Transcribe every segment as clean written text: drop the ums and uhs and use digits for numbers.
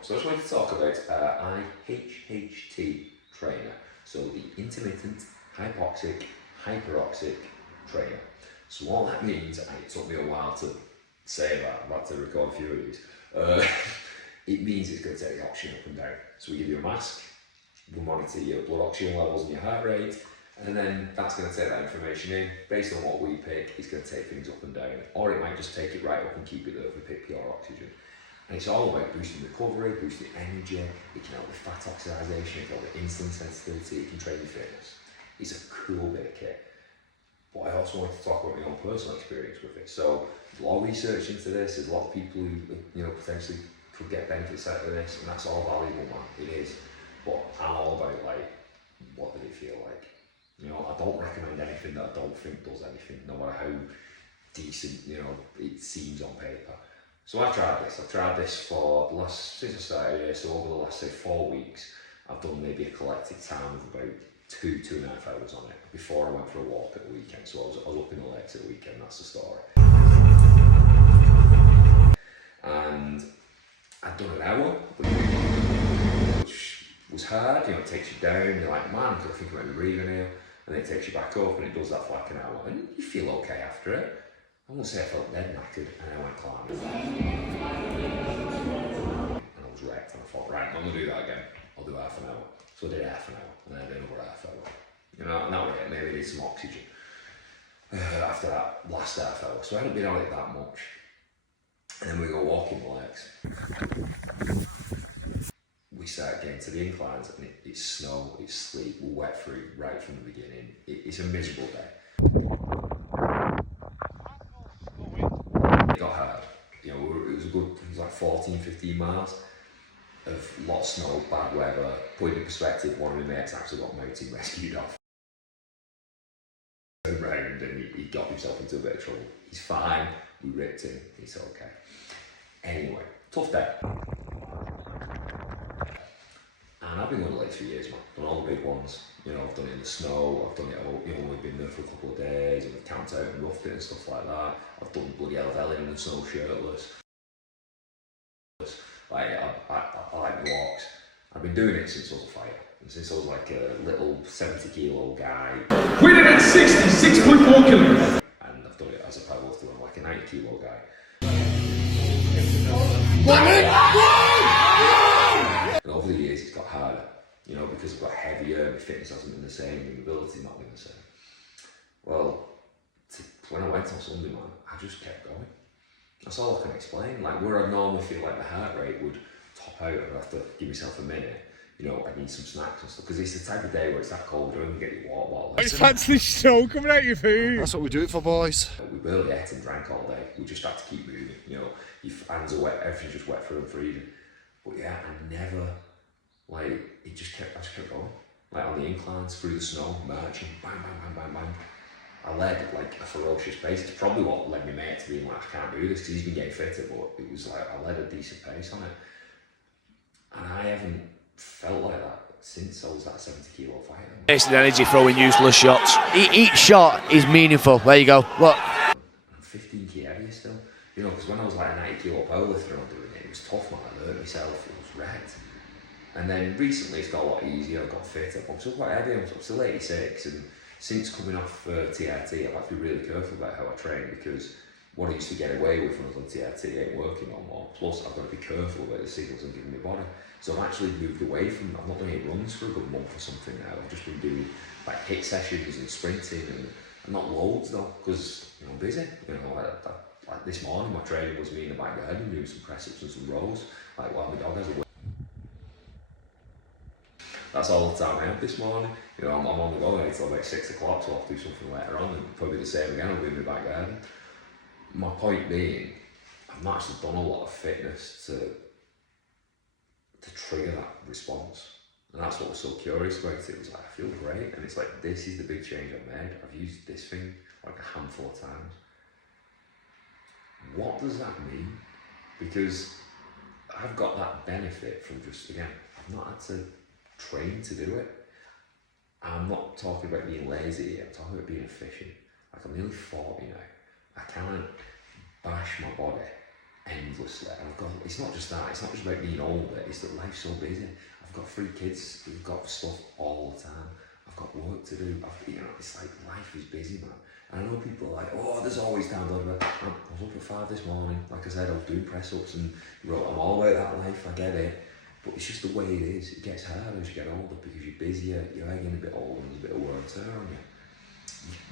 So I just wanted to talk about IHHT Trainer, so the Intermittent Hypoxic-Hyperoxic Trainer. So what that means, and it took me a while to say that, I've had to record a few of these, it means it's going to take the oxygen up and down. So we give you a mask, we monitor your blood oxygen levels and your heart rate, and then that's going to take that information in. Based on what we pick, it's going to take things up and down, or it might just take it right up and keep it there if we pick pure oxygen. And it's all about boosting recovery, boosting energy, it can help with fat oxidation, it can help with insulin sensitivity, it can train your fitness. It's a cool bit of kit. But I also wanted to talk about my own personal experience with it. So there's a lot of research into this, there's a lot of people who potentially could get benefits out of this, and that's all valuable, man, it is. But I'm all about like, what did it feel like? I don't recommend anything that I don't think does anything, no matter how decent, it seems on paper. So I've tried this for the last, since I started here, so over the last say 4 weeks, I've done maybe a collective time of about 2.5 hours on it before I went for a walk at the weekend. So I was up in the lakes at the weekend, that's the story. And I'd done an hour, which was hard, it takes you down, you're like, man, I've got to think about the breathing here, and then it takes you back up and it does that for like an hour, and you feel okay after it. I won't say I felt dead knackered, and I went climbing. And I was wrecked, and I thought, right, I'm going to do that again. I'll do half an hour. So I did half an hour, and then I did another half hour. And that was it, maybe I did some oxygen after that last half hour. So I hadn't been on it that much. And then we go walking the lakes. We start getting to the inclines, and it's snow, it's sleet, we're wet through right from the beginning. It's a miserable day. It got hard, it was like 14-15 miles of a lot of snow, bad weather. Put it in perspective, one of my mates actually got mountain rescued off. Turned round and he got himself into a bit of trouble. He's fine, we ripped him, it's okay. Anyway, tough day. And I've been on the lakes for years, man. Done all the big ones. I've done it in the snow, I've done it all, we've been there for a couple of days, and we've camped out and roughed it and stuff like that. I've done bloody Elvelin in the snow shirtless. Like, I like the walks. I've been doing it since I was a fighter, and since I was like a little 70-kilo guy. Weighted at 66.4 kilograms. And I've done it as a powerlifter, I'm like a 90-kilo guy. And over the years it's got harder, because I've got heavier, my fitness hasn't been the same, my mobility's not been the same. Well, when I went on Sunday, man, I just kept going. That's all I can explain. Like, where I normally feel like the heart rate would top out and I'd have to give myself a minute, I need some snacks and stuff, because it's the type of day where it's that cold, you only get your water bottle. It's fancy snow coming out your food. That's what we do it for, boys. We barely ate and drank all day. We just had to keep moving. Your hands are wet, everything's just wet through and freezing. But yeah, I never, I just kept going. Like on the inclines, through the snow, marching, bang, bang, bang, bang, bang. I led like a ferocious pace. It's probably what led me mate to being like, I can't do this, because he's been getting fitter, but it was like, I led a decent pace on it. And I haven't felt like that since I was that 70-kilo fighter. Wasted energy throwing useless shots. Each shot is meaningful. There you go. Look. I'm 15 kg heavier still. Because when I was like a 90-kilo powerlifter and doing it, it was tough, man. I hurt myself, it was wrecked. And then recently it's got a lot easier, I've got fitter, but I'm still quite heavy, I'm still 86, and since coming off TRT, I've had to be really careful about how I train, because what I used to get away with when I was on TRT ain't working no more. Plus, I've got to be careful about the signals I'm giving my body. So I've actually moved away from, I've not done any runs for a good month or something now. I've just been doing like HIIT sessions and sprinting, and not loads though, because I'm busy. Like this morning, my training was me in the back garden doing some press-ups and some rows, like while my dog has a win. That's all the time I have this morning. I'm on the go until about 6 o'clock, so I'll do something later on, and probably the same again, I'll be in my back garden. My point being, I've not actually done a lot of fitness to trigger that response. And that's what was so curious about it. It was like, I feel great, and it's like, this is the big change I've made. I've used this thing like a handful of times. What does that mean? Because I've got that benefit from just, again, I've not had to train to do it. I'm not talking about being lazy here, I'm talking about being efficient. Like, I'm nearly 40 now. I can't bash my body endlessly. And it's not just that, it's not just about being older, it's that life's so busy. I've got 3 kids who've got stuff all the time. I've got work to do. It's like life is busy, man. And I know people are like, oh, there's always time. I was up at 5 this morning. Like I said, I was doing press-ups and I'm all about that life, I get it. But it's just the way it is. It gets harder as you get older because you're busier, you're getting a bit older, and there's a bit of wear and tear on you.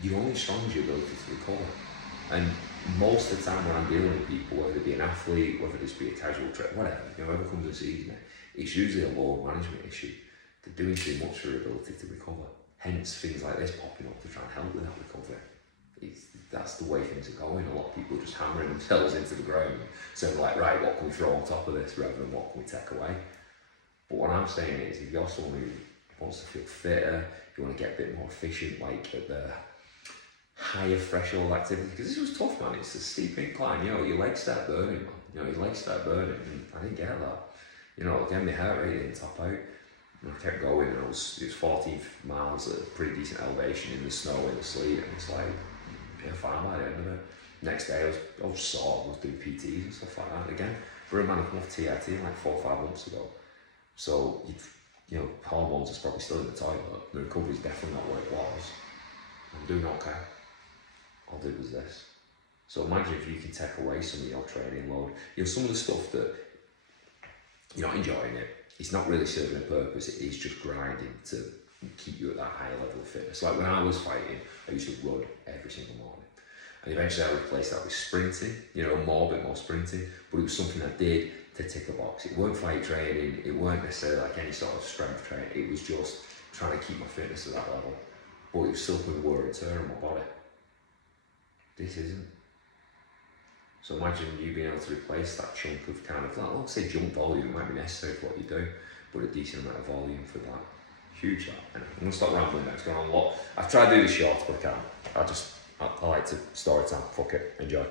You're only as strong as your ability to recover. And most of the time when I'm dealing with people, whether it be an athlete, whether this be a casual trainer, whatever, whoever comes and sees me, it's usually a load management issue. They're doing too much for their ability to recover. Hence things like this popping up to try and help with that recovery. That's the way things are going. A lot of people are just hammering themselves into the ground, saying like, right, what can we throw on top of this rather than what can we take away? But what I'm saying is, if you're someone who wants to feel fitter, you want to get a bit more efficient, like at the higher threshold activity, because this was tough, man. It's a steep incline. Your legs start burning, man. Your legs start burning, and I didn't get that. Again, my heart rate didn't top out. And I kept going, and it was 14 miles at a pretty decent elevation in the snow, in the sleet, and it's like, fine by the end of it. Next day, I was sore, I was doing PTs and stuff like that again. For a man who come off TRT like 4 or 5 months ago. So, hormones is probably still in the toilet. The recovery's definitely not where it was. I'm doing okay. All I did was this. So imagine if you can take away some of your training load. Some of the stuff that you're not enjoying it, it's not really serving a purpose, it is just grinding to keep you at that higher level of fitness. Like when I was fighting, I used to run every single morning. And eventually I replaced that with sprinting, a bit more sprinting, but it was something I did to tick a box. It weren't fight training, it weren't necessarily like any sort of strength training, it was just trying to keep my fitness at that level. But it was still putting wear and tear on my body. This isn't. So imagine you being able to replace that chunk of kind of, let's say jump volume might be necessary for what you do, but a decent amount of volume for that. Huge that. Anyway, I'm going to stop rambling now, it's going on a lot. I've tried to do this short, but I can't. I like to story time. Fuck it, enjoy.